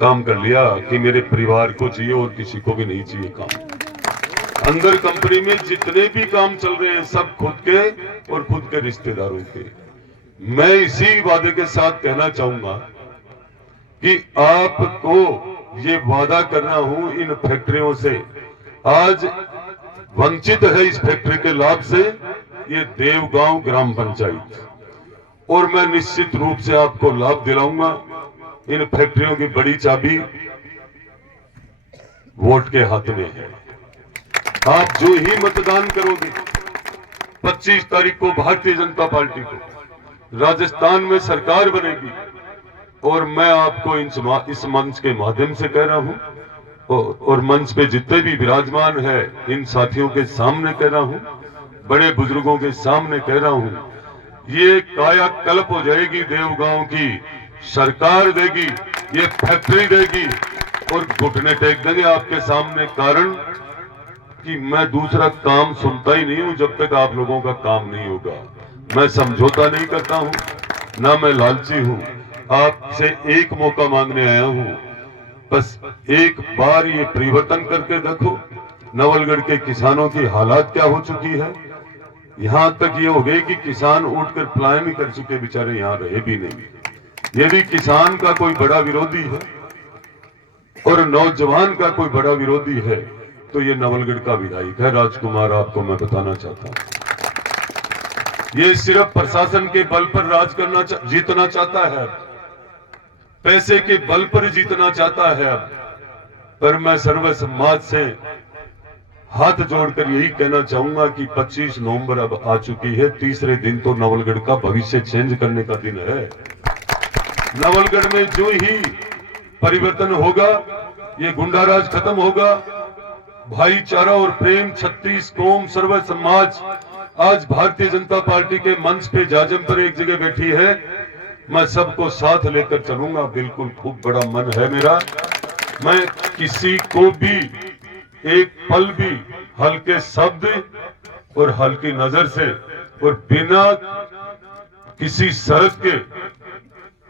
काम कर लिया कि मेरे परिवार को चाहिए और किसी को भी नहीं चाहिए काम। अंदर कंपनी में जितने भी काम चल रहे हैं सब खुद के और खुद के रिश्तेदारों के। मैं इसी वादे के साथ कहना चाहूंगा कि आपको ये वादा करना हूं इन फैक्ट्रियों से। आज वंचित है इस फैक्ट्री के लाभ से ये देवगांव ग्राम पंचायत, और मैं निश्चित रूप से आपको लाभ दिलाऊंगा। इन फैक्ट्रियों की बड़ी चाबी वोट के हाथ में है। आप जो ही मतदान करोगे 25 तारीख को भारतीय जनता पार्टी को राजस्थान में सरकार बनेगी, और मैं आपको इस मंच के माध्यम से कह रहा हूं और मंच पे जितने भी विराजमान है इन साथियों के सामने कह रहा हूं, बड़े बुजुर्गों के सामने कह रहा हूं, ये कायाकल्प हो जाएगी। देवगांव की सरकार देगी, ये फैक्ट्री देगी और घुटने टेक देंगे आपके सामने। कारण कि मैं दूसरा काम सुनता ही नहीं हूं जब तक आप लोगों का काम नहीं होगा। मैं समझौता नहीं करता हूं, ना मैं लालची हूं। आपसे एक मौका मांगने आया हूं, बस एक बार ये परिवर्तन करके देखो। नवलगढ़ के किसानों की हालात क्या हो चुकी है। यहां तक ये हो गई कि किसान उठकर पलायन ही कर चुके, बेचारे यहां रहे भी नहीं। यदि किसान का कोई बड़ा विरोधी है और नौजवान का कोई बड़ा विरोधी है तो ये नवलगढ़ का विधायक है राजकुमार। आपको मैं बताना चाहता हूं, ये सिर्फ प्रशासन के बल पर राज करना जीतना चाहता है, पैसे के बल पर जीतना चाहता है। पर मैं सर्व समाज से हाथ जोड़कर यही कहना चाहूंगा कि 25 नवंबर अब आ चुकी है। तीसरे दिन तो नवलगढ़ का भविष्य चेंज करने का दिन है। नवलगढ़ में जो ही परिवर्तन होगा, ये गुंडाराज खत्म होगा, भाईचारा और प्रेम 36 कौम सर्व समाज आज भारतीय जनता पार्टी के मंच पे जाजम पर एक जगह बैठी है। मैं सबको साथ लेकर चलूंगा, बिल्कुल खूब बड़ा मन है मेरा। मैं किसी को भी एक पल भी हल्के शब्द और हल्की नजर से और बिना किसी शर्त के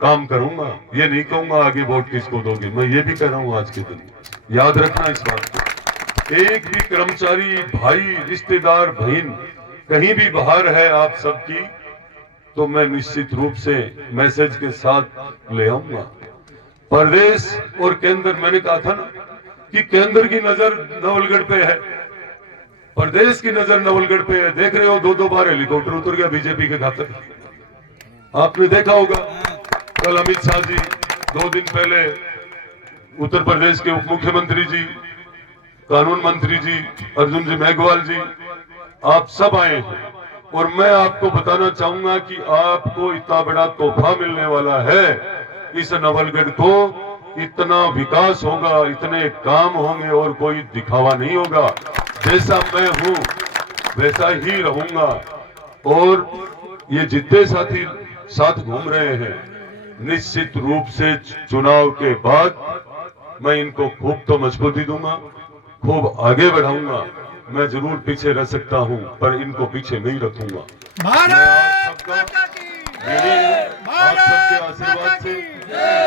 काम करूंगा। ये नहीं कहूंगा आगे वोट किसको दोगे, मैं ये भी कह रहा हूं आज के दिन। याद रखना इस बात को। एक भी कर्मचारी, भाई, रिश्तेदार, बहन कहीं भी बाहर है आप सबकी, तो मैं निश्चित रूप से मैसेज के साथ ले आऊंगा। प्रदेश और केंद्र, मैंने कहा था ना कि केंद्र की नजर नवलगढ़ पे है, प्रदेश की नजर नवलगढ़ पे है। देख रहे हो 2-2 बार हेलीकॉप्टर उतर गया बीजेपी के खातर। आपने देखा होगा कल अमित शाह जी, 2 दिन पहले उत्तर प्रदेश के उप मुख्यमंत्री जी, कानून मंत्री जी अर्जुन जी मेघवाल जी, आप सब आए हैं। और मैं आपको बताना चाहूंगा कि आपको इतना बड़ा तोहफा मिलने वाला है। इस नवलगढ़ को इतना विकास होगा, इतने काम होंगे और कोई दिखावा नहीं होगा। जैसा मैं हूं वैसा ही रहूंगा। और ये जितने साथी साथ घूम रहे हैं, निश्चित रूप से चुनाव के बाद मैं इनको खूब तो मजबूती दूंगा, खूब आगे बढ़ाऊंगा। मैं जरूर पीछे रह सकता हूं पर इनको पीछे नहीं रखूंगा। आप सबके आशीर्वाद से,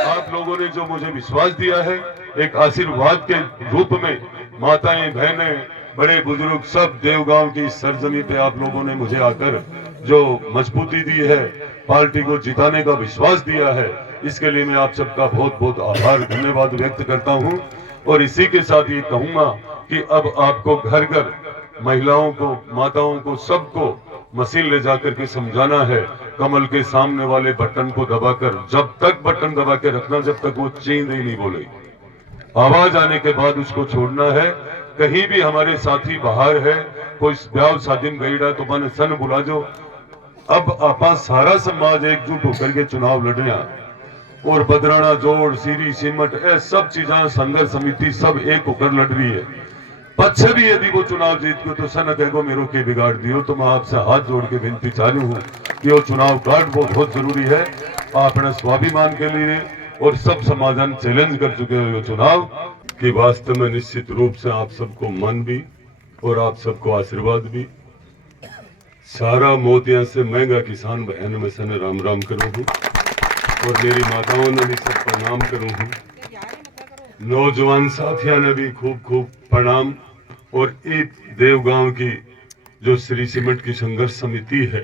आप लोगों ने जो मुझे विश्वास दिया है, एक आशीर्वाद के रूप में माताएं, बहनें, बड़े बुजुर्ग सब देवगांव की सरजमी पे आप लोगों ने मुझे आकर जो मजबूती दी है, पार्टी को जिताने का विश्वास दिया है, इसके लिए मैं आप सबका बहुत बहुत आभार धन्यवाद व्यक्त करता हूं। और इसी के साथ ये कहूंगा कि अब आपको घर घर महिलाओं को, माताओं को, सबको मशीन ले जाकर के समझाना है। कमल के सामने वाले बटन को दबाकर, जब तक बटन दबा के रखना जब तक वो चींद ही नहीं बोले, आवाज आने के बाद उसको छोड़ना है। कहीं भी हमारे साथी बाहर है, कोई ब्याह शादी में गईड़ा तो मैंने सन बुला जो। अब आपा सारा समाज एकजुट होकर के चुनाव लड़ना, और बदराना जोड़, सीरी सीमट, ये सब चीजें संघर्ष समिति सब एक होकर लड़ रही है। पछे भी यदि वो चुनाव जीत गयो तो सन कहो मेरो के बिगाड़ दियो। तो मैं आपसे हाथ जोड़ के विनती चालू हूँ कि वो चुनाव कार्ड वो बहुत जरूरी है अपने स्वाभिमान के लिए। और सब समाधान चैलेंज कर चुके हो ये चुनाव कि वास्तव में निश्चित रूप से आप सबको मन भी और आप सबको आशीर्वाद भी। सारा मोतिया से महंगा किसान बहन में सन राम राम करूँ हूँ और मेरी माताओं ने भी सब प्रणाम करूँ हूँ। नौजवान साथियों ने भी खूब खूब प्रणाम। और एक देवगांव की जो श्री सीमेंट की संघर्ष समिति है,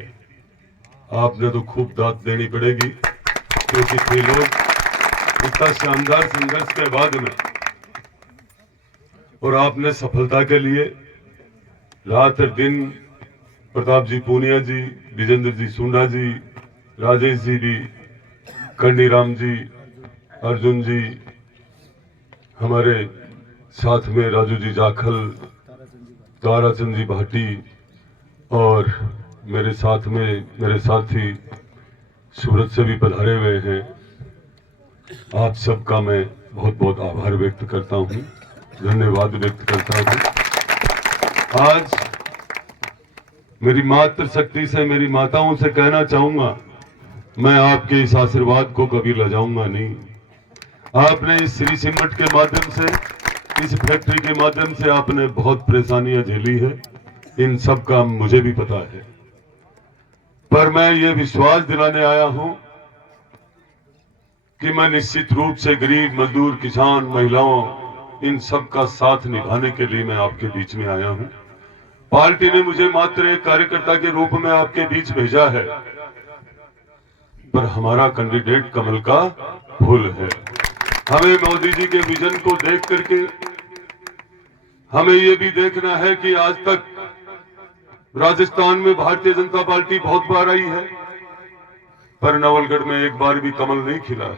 आपने तो खूब दाद देनी पड़ेगी, क्योंकि कई लोग इतना शानदार संघर्ष के बाद में और आपने सफलता के लिए रात और दिन प्रताप जी पूनिया जी, विजेंद्र जी सुंडा जी, राजेश जी भी, कन्नीराम जी, अर्जुन जी, हमारे साथ में राजू जी जाखल, ताराचंद जी भाटी और मेरे साथ में मेरे साथी सूरत से भी पधारे हुए हैं। आप सबका मैं बहुत बहुत आभार व्यक्त करता हूं, धन्यवाद व्यक्त करता हूं। आज मेरी मातृशक्ति से, मेरी माताओं से कहना चाहूंगा, मैं आपके इस आशीर्वाद को कभी लजाऊंगा नहीं। आपने इस श्री सीमेंट के माध्यम से, इस फैक्ट्री के माध्यम से आपने बहुत परेशानियां झेली है, इन सब का मुझे भी पता है। पर मैं ये विश्वास दिलाने आया हूं कि मैं निश्चित रूप से गरीब, मजदूर, किसान, महिलाओं, इन सब का साथ निभाने के लिए मैं आपके बीच में आया हूं। पार्टी ने मुझे मात्र एक कार्यकर्ता के रूप में आपके बीच भेजा है, पर हमारा कैंडिडेट कमल का फूल है। हमें मोदी जी के विजन को देख करके हमें ये भी देखना है कि आज तक राजस्थान में भारतीय जनता पार्टी बहुत बार आई है, पर नवलगढ़ में एक बार भी कमल नहीं खिला है।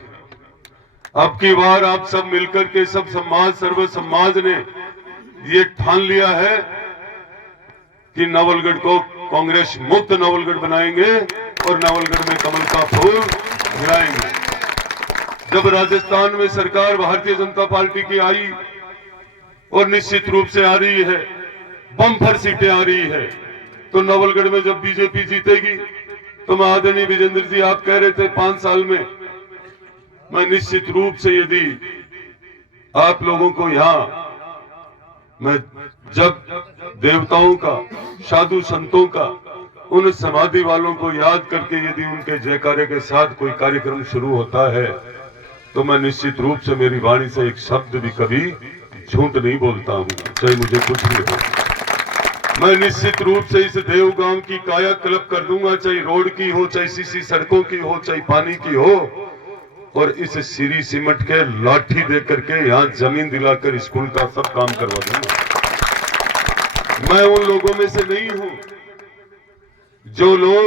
अब की बार आप सब मिलकर के, सब समाज, सर्व समाज ने ये ठान लिया है कि नवलगढ़ को कांग्रेस मुक्त नवलगढ़ बनाएंगे और नवलगढ़ में कमल का फूल खिलाएंगे। जब राजस्थान में सरकार भारतीय जनता पार्टी की आई और निश्चित रूप से आ रही है, बम्पर सीटें आ रही है, तो नवलगढ़ में जब बीजेपी जीतेगी तो मैं आदरणीय विजेंद्र जी, आप कह रहे थे 5 साल में, मैं निश्चित रूप से यदि आप लोगों को यहां मैं जब देवताओं का, साधु संतों का, उन समाधि वालों को याद करके यदि उनके जयकारे के साथ कोई कार्यक्रम शुरू होता है, तो मैं निश्चित रूप से मेरी वाणी से एक शब्द भी कभी झूठ नहीं बोलता हूं, चाहे मुझे कुछ भी हो। मैं निश्चित रूप से इस देवगांव की कायाकल्प कर दूंगा, चाहे रोड की हो, चाहे सीसी सड़कों की हो, चाहे पानी की हो, और इस श्री सीमेंट के लाठी दे करके यहाँ जमीन दिलाकर स्कूल का सब काम करवा दूंगा। मैं उन लोगों में से नहीं हूं जो लोग,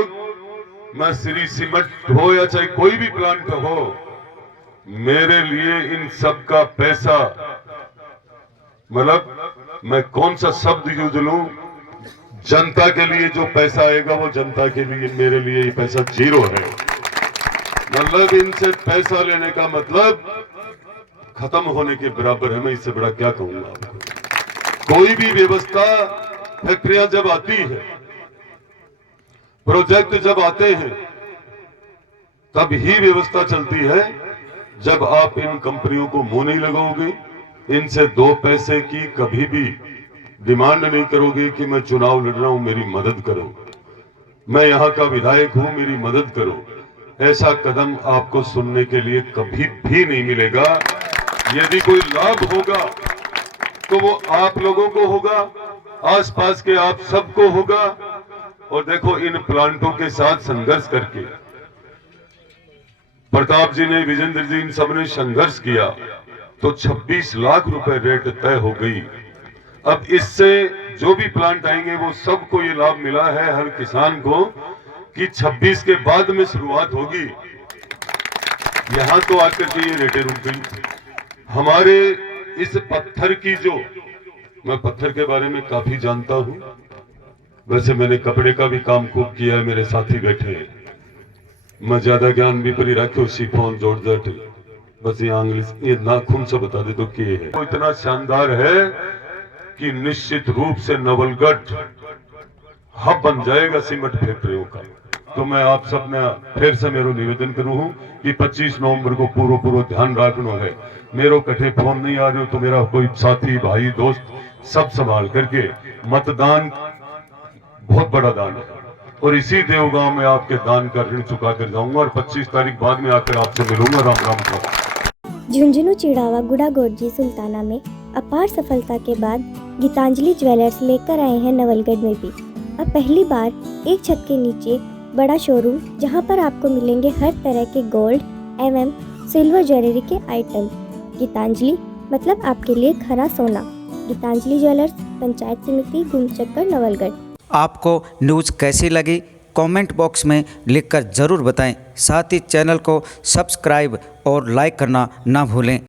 मैं श्री सीमेंट हो या चाहे कोई भी प्लांट हो, मेरे लिए इन सब का पैसा, मतलब मैं कौन सा शब्द यूज लूं, जनता के लिए जो पैसा आएगा वो जनता के लिए, मेरे लिए ये पैसा जीरो है। मतलब इनसे पैसा लेने का मतलब खत्म होने के बराबर है। मैं इससे बड़ा क्या कहूंगा आपको। कोई भी व्यवस्था, फैक्ट्रियां जब आती है, प्रोजेक्ट जब आते हैं, तब ही व्यवस्था चलती है जब आप इन कंपनियों को मुंह नहीं लगाओगे, इनसे 2 पैसे की कभी भी डिमांड नहीं करोगे कि मैं चुनाव लड़ रहा हूं, मेरी मदद करो, मैं यहां का विधायक हूं, मेरी मदद करो। ऐसा कदम आपको सुनने के लिए कभी भी नहीं मिलेगा। यदि कोई लाभ होगा तो वो आप लोगों को होगा, आसपास के आप सबको होगा। और देखो, इन प्लांटों के साथ संघर्ष करके प्रताप जी ने, विजेंद्र जी, इन सब ने संघर्ष किया तो 26 लाख रुपए रेट तय हो गई। अब इससे जो भी प्लांट आएंगे वो सबको ये लाभ मिला है, हर किसान को, कि 26 के बाद में शुरुआत होगी। यहां तो आकर के ये रेटें रुक गई। हमारे इस पत्थर की, जो मैं पत्थर के बारे में काफी जानता हूं, वैसे मैंने कपड़े का भी काम खूब किया है, मेरे साथी बैठे हैं, मैं ज्यादा ज्ञान भी परी रखो, शिफॉन, जॉर्जेट, बस ये इंग्लिश, ये नाखून से बता दे तो क्या है। तो इतना शानदार है कि निश्चित रूप से नवलगढ़ हब बन जाएगा सीमेंट फैक्ट्रियों का। तो मैं आप सब ने फिर से मेरा निवेदन करूं कि 25 नवंबर को पूरा ध्यान रखना है। मेरो कठे फोन नहीं आ रहे हो तो मेरा कोई साथी, भाई, दोस्त सब संभाल करके, मतदान बहुत बड़ा दान है और इसी देवगांव में आपके दान का ऋण चुका कर जाऊंगा और 25 तारीख बाद में आकर आपसे मिलूंगा। राम राम का। झुंझुनू चिड़ावा गुड़ागोरजी सुल्ताना में अपार सफलता के बाद गीतांजलि ज्वेलर्स लेकर आए हैं नवलगढ़ में भी अब पहली बार एक छत के नीचे बड़ा शोरूम, जहां पर आपको मिलेंगे हर तरह के गोल्ड एवं सिल्वर ज्वेलरी के आइटम। गीतांजलि मतलब आपके लिए खरा सोना। गीतांजलि ज्वेलर्स, पंचायत समिति गुमचक्कर, नवलगढ़। आपको न्यूज़ कैसी लगी कमेंट बॉक्स में लिखकर ज़रूर बताएं। साथ ही चैनल को सब्सक्राइब और लाइक करना ना भूलें।